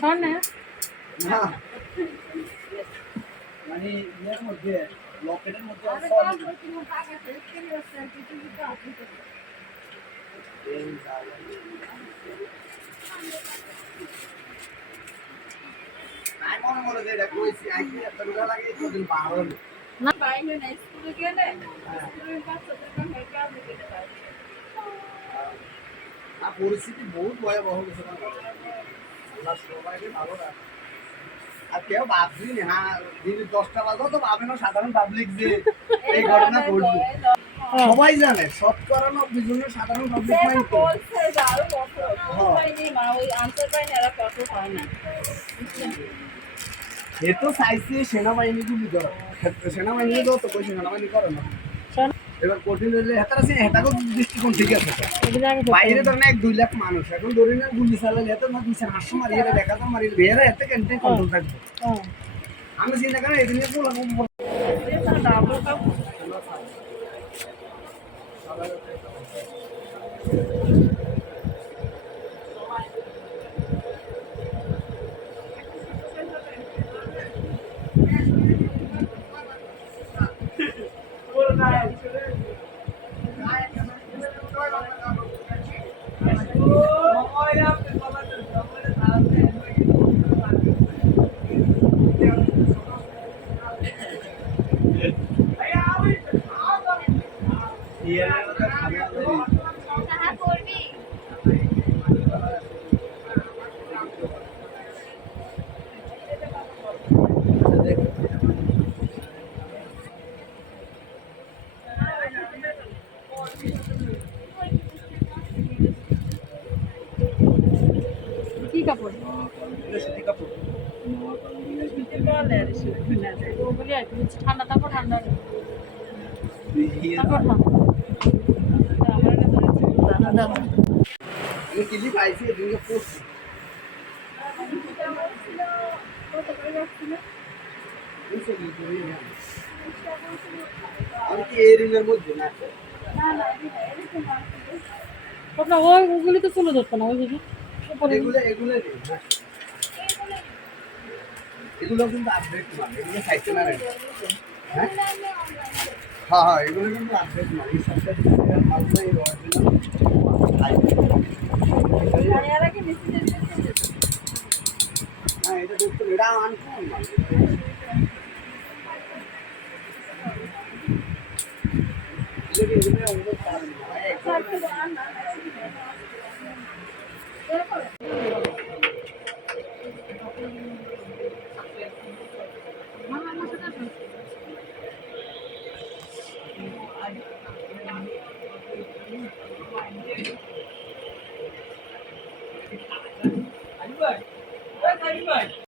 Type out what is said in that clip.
শোনে না মানে ইয়ের মধ্যে লকেটের মধ্যে মনে করে যে এটা কইছি আইছি এত টাকা লাগে কতদিন বার হলো না বাইরে না স্কুলে গেলে স্কুলের বাচ্চাদের কাছে হেঁটে যেতে পারে আর পরিস্থিতি বহুত ভয়াবহ কিছু আল্লাহ সবাইকে ভালো রাখে আর কেউ ভাবছি না হ্যাঁ দিন 10টা বাজো তো ভাবে না সাধারণ পাবলিক যে এই ঘটনা ঘটবে সবাই জানে শতকরা 90 জনের সাধারণ পাবলিক মাইন্ড বলছে যে আরো কত হয়নি মা ওই আনসার পাইনি এরা কত হয় না এ তো চাইছে সেনাবাহিনী গুলি করা সেনাবাহিনী তো কই সেনাবাহিনী করে না এবার কঠিন হলে হেতার আছে হেতাকে দৃষ্টিকোণ ঠিক আছে বাইরে ধরেন 1-2 লাখ মানুষ এখন ধরে না গুলি চালালে এত না 200 মারিয়ে দেখা তো মারিয়ে বেরা এত কেন কন্ট্রোল থাকবে আমি চিন্তা করি এদিকে বললাম কি কাপড় ঠান্ডা তারপর ঠান্ডা আমি কিলি পাইছি এদিকে পোস্ট আমি কি এই রিংয়ের মধ্যে না আপনার ওই ওগুলি তো চলে যেত না ওই দিকে এগুলো এগুলো নেই এগুলো কিন্তু আপডেট মাল এগুলো সাইকেল না হ্যাঁ হ্যাঁ হ্যাঁ এগুলো কিন্তু আপডেট মাল এই সবটা মাল তো এই হ্যাঁ এটা দেখতে এটা আনকমন মাল এগুলো অন্য কাজ